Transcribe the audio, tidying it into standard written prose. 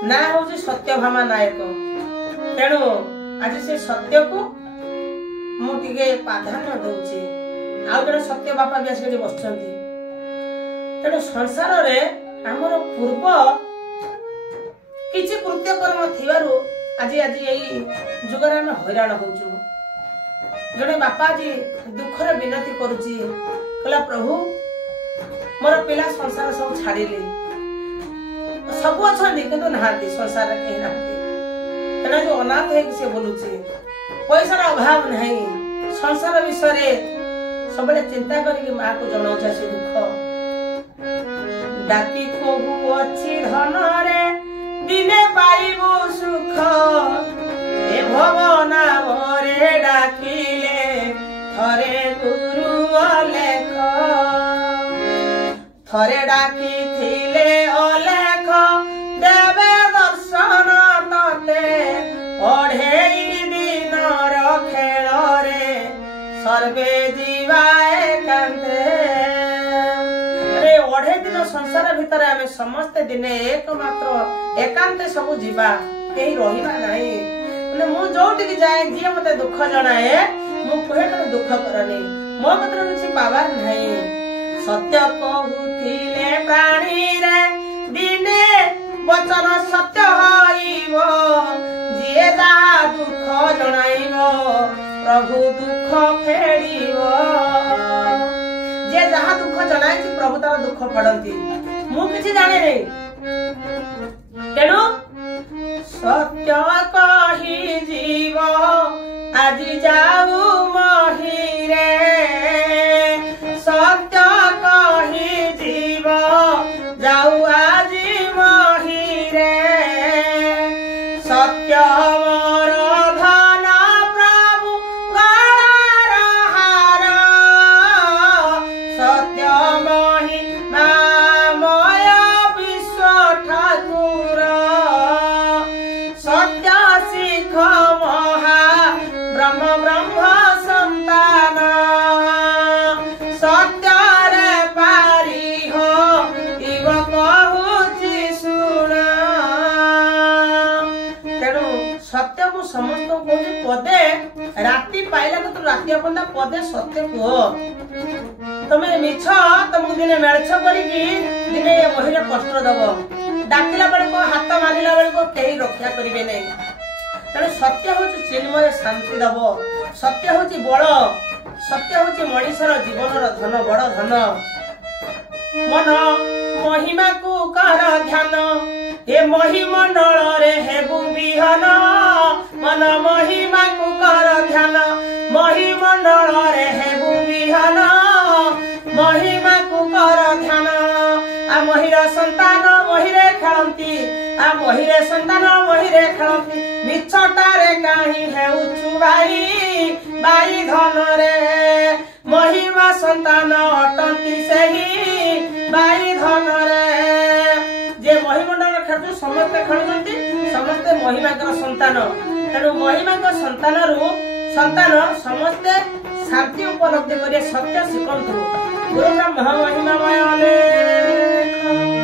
ना हूँ सत्यभामा नायक। तेणु आज से सत्य को मुझे प्राधान्य दूची। आउ जड़े सत्य बापा भी आसिक बस। तेणु संसार रे आमर पूर्व किसी कृत्यकर्म थिबारु आज आज यही जुगर आम हैरान होचु। जड़े बापा जी दुखर विनती करुची, कहला प्रभु मोर पिला संसार सब छाड़िले, सब अच्छा किंतु नहांती संसार कहीं नहांती। तेना जो अनाथ है से बोलुची, पैसार अभाव नहीं, संसार विषय सब चिंता करके माँ को जनाऊचा से दुख। डाकी कहू अच्छी धन रे दिने पाइबू सुख, ए भवना मोरे डाकिले थरे गुरु अलेख, थरे डाकी थिले अलेख देवे दर्शन तते, अढ़ेई दिन खेल रे सर्वे जीवाए कांते। अरे अढ़े दिन संसार भितर आमे समस्ते दिने एकमात्र एकांत सब जीवा, कहीं रहिबा नाही। माने मु जोटिक जाए जी मते दुख जनाए मु कहे तो दुख करनी, मो कतर किछि पावार नाही। सत्य कहूथिले प्राणी रे दिने वचन सत्य होइबो, जिए जा दुख जनाइबो प्रभु दुख फेड़िबो। जे जहा दुख जनाई प्रभु तार दुख फेड़ती, मु किछि जाने नहीं। तेणु सत्य कही जीव आज जाऊ महीरे, सत्य कही जीव जाऊ आज महीरे। सत्य मोर धन प्रभु गलार हार, सत्य महिमामय विश्व ठाकुर। सत्य शिख महा ब्रह्म ब्रह्म संतान, सत्य रे पारी हो इव कहूची सुन। तेणु सत्य को समस्त कहूँ पदे राति पाइला तो राति अपना पदे सत्य कह। तुम मिछ तुमको दिने मेलछ करिकी दिने महिला कष्ट दब, डाकिला बेल को हाथ मारिला बेल को कहीं रक्षा करेंगे नहीं। तेणु सत्य हूँ चिन्मय शांति दब, सत्य हूँ बल, सत्य हूँ मनीषर जीवन धन बड़ धन। मन महिमा को कर ध्यान, ए महिमंडल रे हेबु विहन। मन महिमा को कर ध्यान, महिमंडल रे हेबु विहन। महिमा को कर ध्यान, आ महिर संतान महिरे खेलती, आ महिरे संतान महिरे खेलती। मिछटारे काहे हेउछु भाई बाई धन रे, महिमा संतान अटंती सही बाई धन रे। जे महिमंडल खेलु समस्ते खेलुଛନ୍ତି, समस्ते महिमाकर संतान। तेणु महिमाकर संतान समस्ते शांति उपलब्धि करे सत्य शिखंतु। गुरु ब्रह्म महिमामय अलेख।